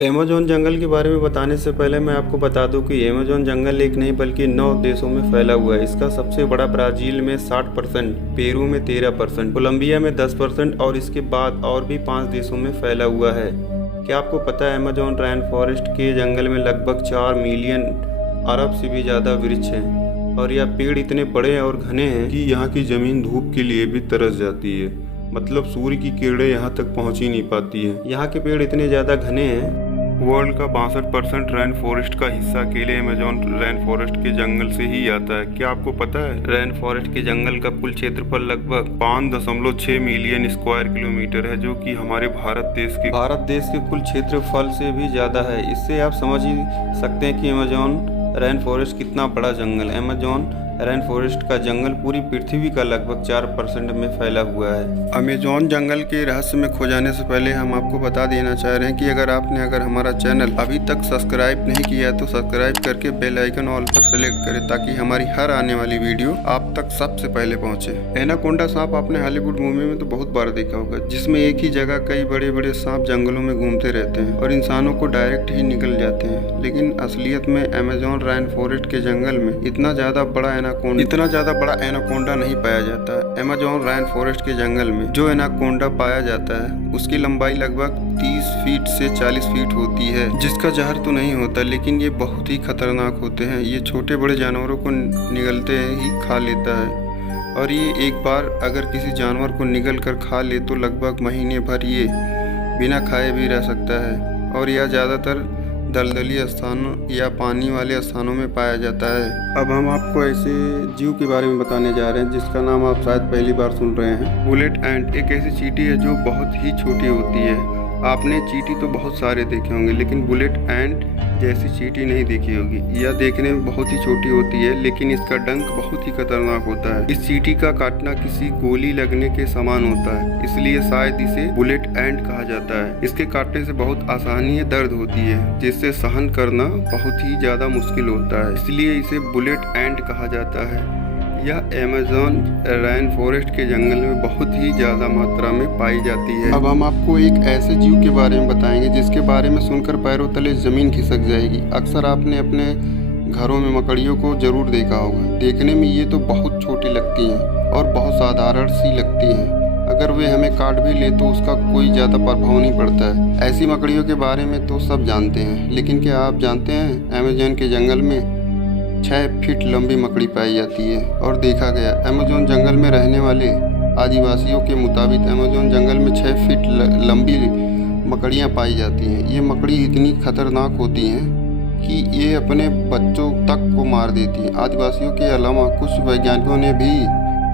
Amazon जंगल के बारे में बताने से पहले मैं आपको बता दूं कि अमेज़न जंगल एक नहीं बल्कि 9 देशों में फैला हुआ है। इसका सबसे बड़ा ब्राज़ील में 60%, पेरू में 13%, कोलंबिया में 10% और इसके बाद और भी 5 देशों में फैला हुआ है। क्या आपको पता है अमेज़न रेन फॉरेस्ट के जंगल में लगभग 4 मिलियन अरब से भी ज़्यादा वृक्ष हैं और यह पेड़ इतने बड़े और घने हैं कि यहाँ की ज़मीन धूप के लिए भी तरस जाती है। मतलब सूर्य की किरणें यहाँ तक पहुँच ही नहीं पाती है। यहाँ के पेड़ इतने ज़्यादा घने हैं। वर्ल्ड का 62% रेन फॉरेस्ट का हिस्सा अकेले अमेज़न रेन फॉरेस्ट के जंगल से ही आता है। क्या आपको पता है रेन फॉरेस्ट के जंगल का कुल क्षेत्रफल लगभग 5.6 मिलियन स्क्वायर किलोमीटर है, जो कि हमारे भारत देश के कुल क्षेत्रफल से भी ज़्यादा है। इससे आप समझ ही सकते हैं कि अमेज़न रेन फॉरेस्ट कितना बड़ा जंगल है। अमेज़न रेन फॉरेस्ट का जंगल पूरी पृथ्वी का लगभग 4% में फैला हुआ है। अमेज़न जंगल के रहस्य में खो जाने से पहले हम आपको बता देना चाह रहे हैं कि अगर हमारा चैनल अभी तक सब्सक्राइब नहीं किया है तो सब्सक्राइब करके बेल आइकन ऑल पर सेलेक्ट करें ताकि हमारी हर आने वाली वीडियो आप तक सबसे पहले पहुंचे। एनाकोंडा सांप आपने हॉलीवुड मूवी में तो बहुत बार देखा होगा, जिसमें एक ही जगह कई बड़े बड़े सांप जंगलों में घूमते रहते हैं और इंसानों को डायरेक्ट ही निकल जाते हैं। लेकिन असलियत में अमेज़न रेन फॉरेस्ट के जंगल में इतना ज्यादा बड़ा एनाकोंडा नहीं पाया जाता है। अमेज़न रेन फॉरेस्ट के जंगल में जो एनाकोंडा पाया जाता है उसकी लंबाई लगभग 30 फीट से 40 फीट होती है, जिसका जहर तो नहीं होता लेकिन ये बहुत ही खतरनाक होते हैं। ये छोटे बड़े जानवरों को निगलते ही खा लेता है और ये एक बार अगर किसी जानवर को निगल कर खा ले तो लगभग महीने भर ये बिना खाए भी रह सकता है और यह ज़्यादातर दलदली स्थानों या पानी वाले स्थानों में पाया जाता है। अब हम आपको ऐसे जीव के बारे में बताने जा रहे हैं जिसका नाम आप शायद पहली बार सुन रहे हैं। बुलेट एंट एक ऐसी चींटी है जो बहुत ही छोटी होती है। आपने चींटी तो बहुत सारे देखे होंगे लेकिन बुलेट एंट जैसी चींटी नहीं देखी होगी। यह देखने में बहुत ही छोटी होती है लेकिन इसका डंक बहुत ही खतरनाक होता है। इस चींटी का काटना किसी गोली लगने के समान होता है, इसलिए शायद इसे बुलेट एंट कहा जाता है। इसके काटने से बहुत आसानी दर्द होती है जिससे सहन करना बहुत ही ज्यादा मुश्किल होता है, इसलिए इसे बुलेट एंट कहा जाता है। यह अमेज़न रेन फॉरेस्ट के जंगल में बहुत ही ज़्यादा मात्रा में पाई जाती है। अब हम आपको एक ऐसे जीव के बारे में बताएंगे जिसके बारे में सुनकर पैरों तले ज़मीन खिसक जाएगी। अक्सर आपने अपने घरों में मकड़ियों को ज़रूर देखा होगा। देखने में ये तो बहुत छोटी लगती हैं और बहुत साधारण सी लगती हैं। अगर वे हमें काट भी ले तो उसका कोई ज़्यादा प्रभाव नहीं पड़ता है। ऐसी मकड़ियों के बारे में तो सब जानते हैं, लेकिन क्या आप जानते हैं अमेज़न के जंगल में 6 फीट लंबी मकड़ी पाई जाती है। और देखा गया अमेज़न जंगल में रहने वाले आदिवासियों के मुताबिक अमेज़न जंगल में 6 फीट लंबी मकड़ियाँ पाई जाती हैं। ये मकड़ी इतनी खतरनाक होती हैं कि ये अपने बच्चों तक को मार देती हैं। आदिवासियों के अलावा कुछ वैज्ञानिकों ने भी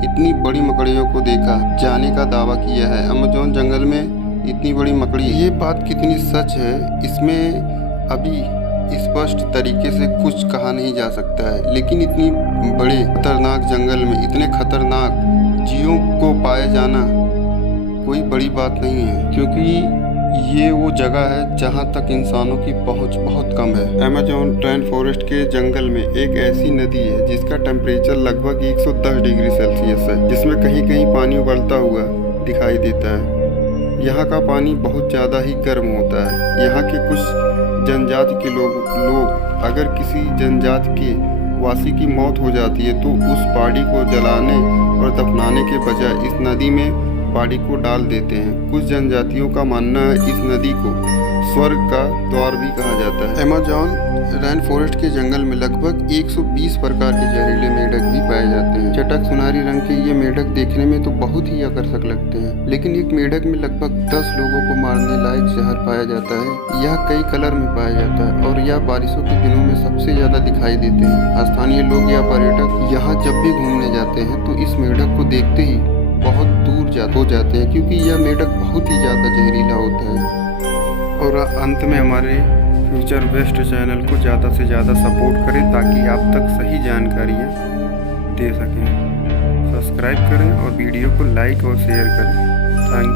इतनी बड़ी मकड़ियों को देखा जाने का दावा किया है। अमेज़न जंगल में इतनी बड़ी मकड़ी, ये बात कितनी सच है इसमें अभी स्पष्ट तरीके से कुछ कहा नहीं जा सकता है, लेकिन इतनी बड़े खतरनाक जंगल में इतने खतरनाक जीवों को पाए जाना कोई बड़ी बात नहीं है, क्योंकि ये वो जगह है जहां तक इंसानों की पहुंच बहुत कम है। अमेज़न रेन फॉरेस्ट के जंगल में एक ऐसी नदी है जिसका टेम्परेचर लगभग 110 डिग्री सेल्सियस है, जिसमें कहीं कहीं पानी उबलता हुआ दिखाई देता है। यहाँ का पानी बहुत ज़्यादा ही गर्म होता है। यहाँ के कुछ जनजाति के लोग अगर किसी जनजाति के वासी की मौत हो जाती है तो उस बॉडी को जलाने और दफनाने के बजाय इस नदी में बॉडी को डाल देते हैं। कुछ जनजातियों का मानना है इस नदी को स्वर्ग का द्वार भी कहा जाता है। अमेज़न रेन फॉरेस्ट के जंगल में लगभग 120 प्रकार के जहरीले मेढक भी पाए जाते हैं। चटक सुनहरी रंग के ये मेढक देखने में तो बहुत ही आकर्षक लगते हैं, लेकिन एक मेढक में लगभग 10 लोगों को मारने लायक जहर पाया जाता है। यह कई कलर में पाया जाता है और यह बारिशों के दिनों में सबसे ज्यादा दिखाई देते हैं। स्थानीय लोग या पर्यटक यहाँ जब भी घूमने जाते हैं तो इस मेढक को देखते ही बहुत दूर हो जाते हैं, क्योंकि यह मेढक बहुत ही ज्यादा जहरीला होता है। और अंत में हमारे फ्यूचर बेस्ट चैनल को ज़्यादा से ज़्यादा सपोर्ट करें ताकि आप तक सही जानकारियाँ दे सकें। सब्सक्राइब करें और वीडियो को लाइक और शेयर करें। थैंक